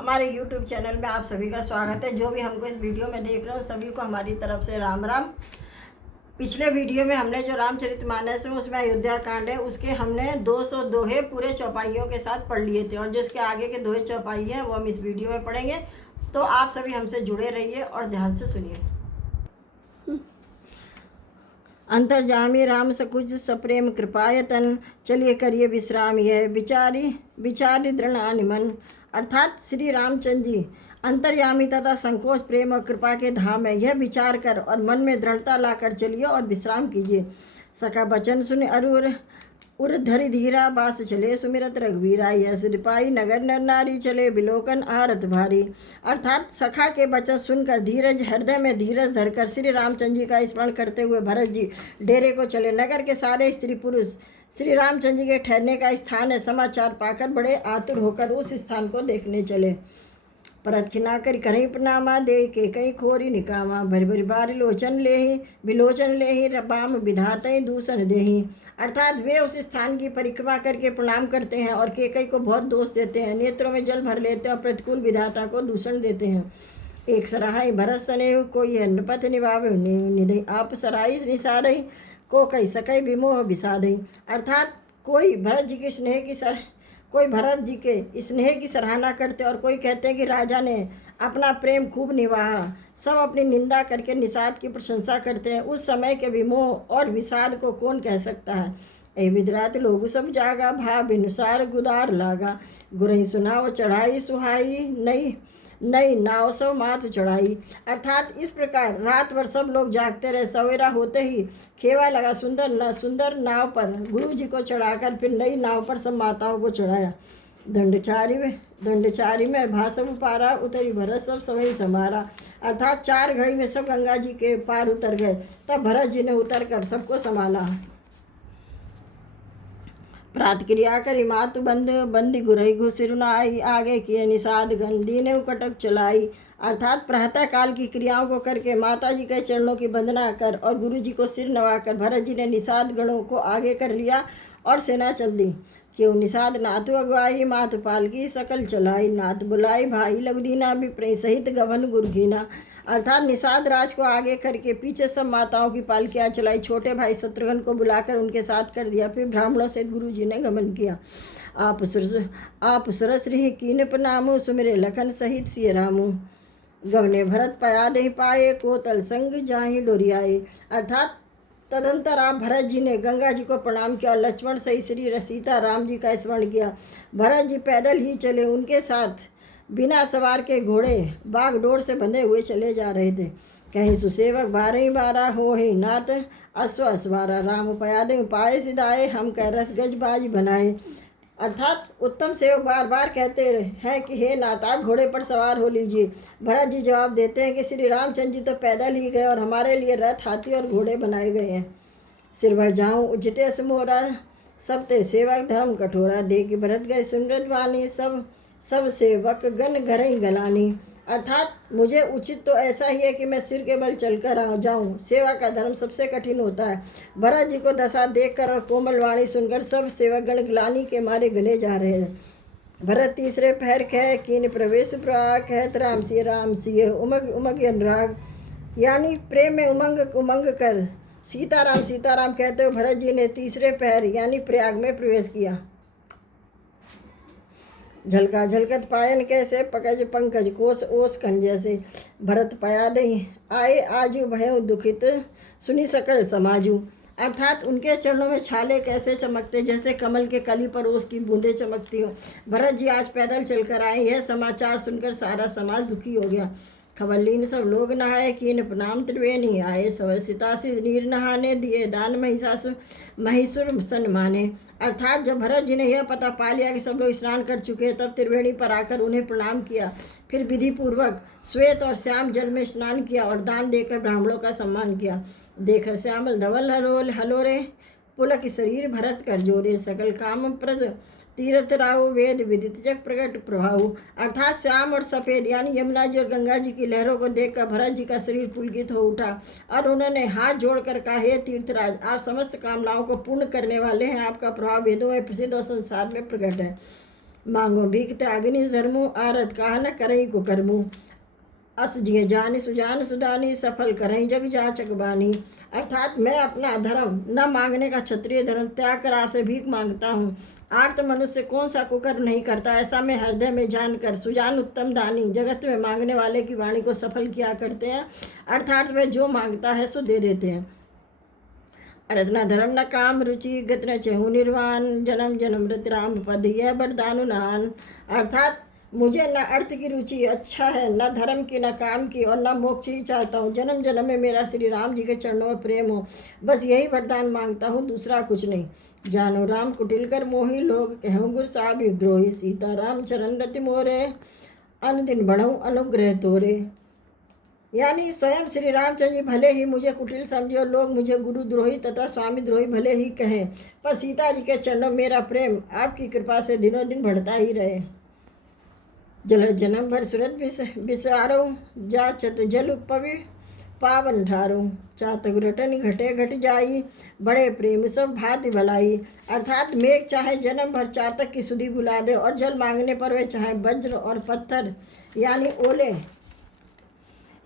हमारे YouTube channel में आप सभी का स्वागत है। जो भी हमको इस वीडियो में देख रहे हो सभी को हमारी तरफ से राम राम। पिछले वीडियो में हमने जो रामचरितमानस है उसमें अयोध्या कांड है, उसके हमने 200 दोहे पूरे चौपाइयों के साथ पढ़ लिए थे और जिसके आगे के दोहे चौपाई हैं वो हम इस वीडियो में पढ़ेंगे। तो आप सभी हमसे जुड़े रहिए और ध्यान से सुनिए। अंतर्जामी राम सकुज सप्रेम कृपायतन, चलिए करिए विश्राम यह विचारी दृढ़ मन। अर्थात श्री रामचंद्र जी अंतर्यामी तथा संकोच प्रेम और कृपा के धाम है, यह विचार कर और मन में दृढ़ता लाकर चलिए और विश्राम कीजिए। सखा बचन सुन अरुर उर धरि धीरा, बास चले सुमिरत रघुवीरा, यह सिपाही नगर नर नारी चले बिलोकन आरत भारी। अर्थात सखा के वचन सुनकर धीरज हृदय में धीरज धरकर श्री रामचंद्र जी का स्मरण करते हुए भरत जी डेरे को चले। नगर के सारे स्त्री पुरुष श्री रामचंद्र जी के ठहरने का स्थान है, समाचार पाकर बड़े आतुर होकर उस स्थान को देखने चले। परत खिना कर करही प्रणामा, दे के कई खोरी निकामा, भरी भरी बारी लोचन लेही विलोचन लेही, रबाम विधातई दूषण देही। अर्थात वे उस स्थान की परिक्रमा करके प्रणाम करते हैं और केकई को बहुत दोष देते हैं, नेत्रों में जल भर लेते हैं और प्रतिकूल विधाता को दूषण देते हैं। एक सराहई भरत सनेह, कोई है नृपत निभावे निधि, आप सराई निसारई को कई सकई विमोह विषादई। अर्थात कोई भरत जी के स्नेह की कोई भरत जी के स्नेह की सराहना करते और कोई कहते हैं कि राजा ने अपना प्रेम खूब निभाया। सब अपनी निंदा करके निषाद की प्रशंसा करते हैं। उस समय के विमोह और विषाद को कौन कह सकता है। ए विद्रात लोग सब जागा, भाव बिनुसार गुदार लागा, गुरही सुनाव चढ़ाई सुहाई, नई नाव सो माथ चढ़ाई। अर्थात इस प्रकार रात भर सब लोग जागते रहे। सवेरा होते ही खेवा लगा सुंदर नाव पर गुरु जी को चढ़ाकर फिर नई नाव पर सब माताओं को चढ़ाया। दंडचारी में भासव पारा, उतरी भरत सब समय संभारा। अर्थात 4 घड़ी में सब गंगा जी के पार उतर गए, तब भरत जी ने उतर कर सबको संभाला। प्रात क्रिया करी मातु बंदी गुरई घुसिरुनाई, आगे किए निषाद गण दीने कटक चलाई। अर्थात प्रातः काल की क्रियाओं को करके माता जी के चरणों की वंदना कर और गुरु जी को सिर नवाकर भरत जी ने निषाद गणों को आगे कर लिया और सेना चल दी। क्यों निषाद नाथु अगवाई, मातु पालकी सकल चलाई, नाथ बुलाई भाई लघुदीना विप्र सहित गवन गुरगीना। अर्थात निषाद राज को आगे करके पीछे सब माताओं की पालकियाँ चलाई, छोटे भाई शत्रुघ्न को बुलाकर उनके साथ कर दिया। फिर ब्राह्मणों से गुरु जी ने गमन किया। आप सुरश्री कीन प्रणामु, सुमिरे लखन सहित सिय रामू, गवने भरत पया दही पाए, कोतल संग जाहि डोरियाए। अर्थात तदंतर आप भरत जी ने गंगा जी को प्रणाम किया और लक्ष्मण सहित श्री सीता राम जी का स्मरण किया। भरत जी पैदल ही चले, उनके साथ बिना सवार के घोड़े बागडोर से बंधे हुए चले जा रहे थे। कहीं सुसेवक 12 हो ही नाथ अश्व अस्वारा, राम पयादे पाए सिधाए, हम कह रथ गजबाज बनाए। अर्थात उत्तम सेवक बार बार कहते हैं कि हे नाथ आप घोड़े पर सवार हो लीजिए। भरत जी जवाब देते हैं कि श्री रामचंद्र जी तो पैदल ही गए और हमारे लिए रथ हाथी और घोड़े बनाए गए हैं। सिर भर जाऊँ उजते समोरा, सब ते सेवक धर्म कठोरा, दे कि भरत गए सुमृत वाणी, सब सेवक गण घरई गलानी। अर्थात मुझे उचित तो ऐसा ही है कि मैं सिर के बल चलकर जाऊं, सेवा का धर्म सबसे कठिन होता है। भरत जी को दशा देखकर और कोमल वाणी सुनकर सब सेवक गण ग्लानि के मारे गले जा रहे हैं। भरत तीसरे पहर कह कीन प्रवेश प्राग, कहत राम सिय उमग अनुराग। यानी प्रेम में उमंग कर सीताराम कहते हुए भरत जी ने तीसरे पहर यानी प्रयाग में प्रवेश किया। झलका झलकत पायन कैसे, पकज पंकज कोस ओस कन जैसे, भरत पया दही आए आजू भय दुखित, सुनी सकल समाजू। अर्थात उनके चरणों में छाले कैसे चमकते जैसे कमल के कली पर ओस की बूंदें चमकती हो। भरत जी आज पैदल चलकर आए, यह समाचार सुनकर सारा समाज दुखी हो गया। खबरलीन सब लोग नहाए, कीन प्रणाम त्रिवेणी आए, सवर सितासी नीर नहाने, दिए दान महिषुर सन माने। अर्थात जब भरत जी ने यह पता पा लिया कि सब लोग स्नान कर चुके हैं, तब त्रिवेणी पर आकर उन्हें प्रणाम किया। फिर विधि पूर्वक श्वेत और श्याम जल में स्नान किया और दान देकर ब्राह्मणों का सम्मान किया। देखकर श्यामल धवल हलोरे, पुलक शरीर भरत कर जोरे, सकल काम प्रद तीर्थ राव वेद विदित जग प्रकट प्रभाव। अर्थात श्याम और सफ़ेद यानी यमुना जी और गंगा जी की लहरों को देखकर भरत जी का शरीर पुलकित हो उठा और उन्होंने हाथ जोड़कर कहा, हे तीर्थराज आप समस्त कामनाओं को पूर्ण करने वाले हैं, आपका प्रभाव वेदों में प्रसिद्ध और संसार में प्रकट है। मांगो भीख त्यागनी धर्मो, आरत कहा न करई को कर्मो। अस जिय जानि सुजान सुदानी, सफल करई जग जाचक बानी। अर्थात मैं अपना धर्म न मांगने का क्षत्रिय धर्म त्याग कर आपसे भीख मांगता हूँ। आर्त मनुष्य कौन सा कुकर्म नहीं करता, ऐसा मैं हृदय में जानकर सुजान उत्तम दानी जगत में मांगने वाले की वाणी को सफल किया करते हैं। अर्थात वह जो मांगता है सो दे देते हैं। अर्थ न धर्म न काम रुचि, गत न चहु निर्वाण, जन्म जन्म रत राम पद यह वरदानु नान। अर्थात मुझे न अर्थ की रुचि अच्छा है, न धर्म की, न काम की, और न मोक्ष ही चाहता हूँ। जन्म जन्म में मेरा श्री राम जी के चरणों में प्रेम हो, बस यही वरदान मांगता हूँ, दूसरा कुछ नहीं। जानो राम कुटिल कर मोही, लोग कहूँ गुर साब द्रोही। सीता राम चरण रति मोरे, अन दिन बढ़ऊँ अनुग्रह तोरे। यानी स्वयं श्री रामचंद्र जी भले ही मुझे कुटिल समझे और लोग मुझे गुरुद्रोही तथा स्वामी द्रोही भले ही कहें, पर सीता जी के चरणों मेरा प्रेम आपकी कृपा से दिनों दिन बढ़ता ही रहे। जल जन्म भर सूरत बिसारो, जा चत जल पवि पावन ठारो। चातक रटन घटे घट जाई, बड़े प्रेम सब भांति भलाई। अर्थात मेघ चाहे जन्म भर चातक की सुधि बुला दे, और जल मांगने पर वे चाहे वज्र और पत्थर यानी ओले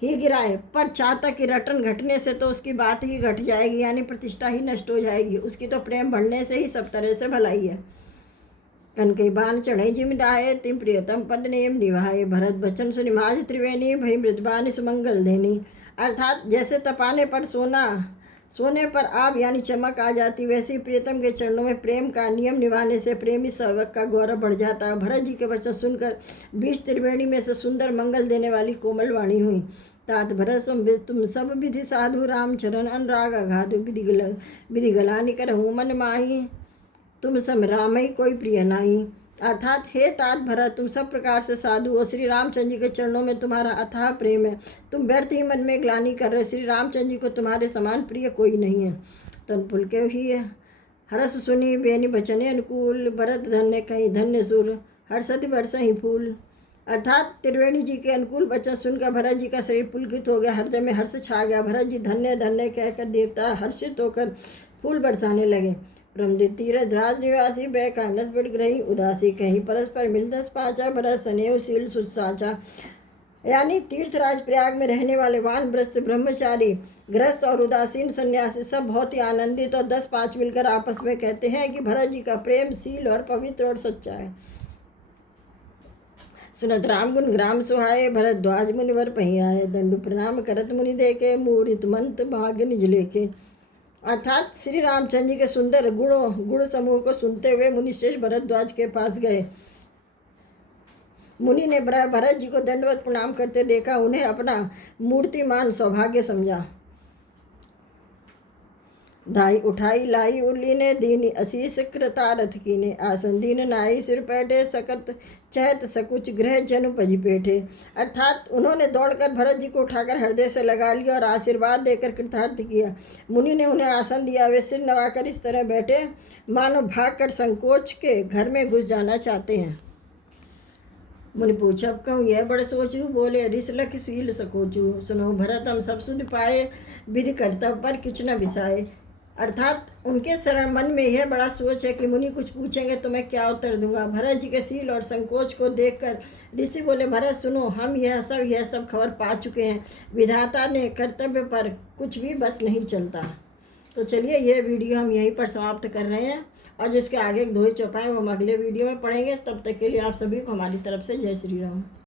ही गिराए, पर चातक की रटन घटने से तो उसकी बात ही घट जाएगी, यानी प्रतिष्ठा ही नष्ट हो जाएगी। उसकी तो प्रेम बढ़ने से ही सब तरह से भलाई है। कनकई बान चढ़ई जिमदाए, तिम प्रियतम पद नेम निभाए। भरत बचन सुनिमाज त्रिवेणी, भई मृदबानी सुमंगल देनी। अर्थात जैसे तपाने पर सोने पर आग यानी चमक आ जाती, वैसे ही प्रियतम के चरणों में प्रेम का नियम निभाने से प्रेमी सेवक का गौरव बढ़ जाता है। भरत जी के वचन सुनकर 20 त्रिवेणी में से सुंदर मंगल देने वाली कोमल वाणी हुई। तात भरत तुम सब विधि साधु, राम चरण अनुराग अगाधु। विधि गलानी करहूँ मन माही, तुम सम राम ही कोई प्रिय नाही। अर्थात हे तात भरत, तुम सब प्रकार से साधु हो, श्री रामचंद्र जी के चरणों में तुम्हारा अथाह प्रेम है। तुम व्यर्थ ही मन में ग्लानि कर रहे, श्री रामचंद्र जी को तुम्हारे समान प्रिय कोई नहीं है। तन पुल के ही हरस सुनी, बेनी बचने अनुकूल। भरत धन्य कहीं धन्य सुर, हर्षति बरस ही फूल। अर्थात त्रिवेणी जी के अनुकूल वचन सुनकर भरत जी का शरीर पुलकित हो गया, हृदय में हर्ष छा गया। भरत जी धन्य धन्य कहकर देवता हर्षित होकर फूल बरसाने लगे। ब्रह्मदि तीरथ राज निवासी, बैकानस बड़ ग्रही उदासी। कहीं परस्पर मिलदस पाचा, भरत स्नेह शील सुच साचा। यानी तीर्थराज प्रयाग में रहने वाले वानप्रस्थ ब्रह्मचारी, गृहस्थ और उदासीन सन्यासी सब बहुत ही आनंदित और 10-5 मिलकर आपस में कहते हैं कि भरत जी का प्रेम शील और पवित्र और सच्चा है। सुनत राम गुण ग्राम सुहाए, भरद्वाज मुनिवर पही आए। दंडु प्रणाम करत मुनि देखे, मूरित मंत भाग्य निज लेके। अर्थात श्री रामचंद्र जी के सुंदर गुण समूह को सुनते हुए मुनिश्रेष्ठ भरद्वाज के पास गए। मुनि ने भरत जी को दंडवत प्रणाम करते देखा, उन्हें अपना मूर्तिमान सौभाग्य समझा। धाई उठाई लाई उर्ली ने, दीनी असीस कृतारथ कीने। आसन दीन नाई सिर पैठे, सकत चहत सकुच गृह जनु पजी पेठे। अर्थात उन्होंने दौड़कर भरत जी को उठाकर हृदय से लगा लिया और आशीर्वाद देकर कृतार्थ किया। मुनि ने उन्हें आसन दिया, वे सिर नवाकर इस तरह बैठे मानो भागकर संकोच के घर में घुस जाना चाहते हैं। मुनि पूछा, अब कहूँ यह बड़ सोचू, बोले रिस लख सील सकोचू। सुनो भरत हम सब सुध पाए, विधि कर्तव्य पर किछ न बिसाए। अर्थात उनके शरण मन में यह बड़ा सोच है कि मुनि कुछ पूछेंगे तो मैं क्या उत्तर दूंगा। भरत जी के सील और संकोच को देखकर ऋषि बोले, भरत सुनो, हम यह सब खबर पा चुके हैं। विधाता ने कर्तव्य पर कुछ भी बस नहीं चलता। तो चलिए यह वीडियो हम यहीं पर समाप्त कर रहे हैं, और जिसके आगे 2 चौपाई वो हम अगले वीडियो में पढ़ेंगे। तब तक के लिए आप सभी को हमारी तरफ से जय श्री राम।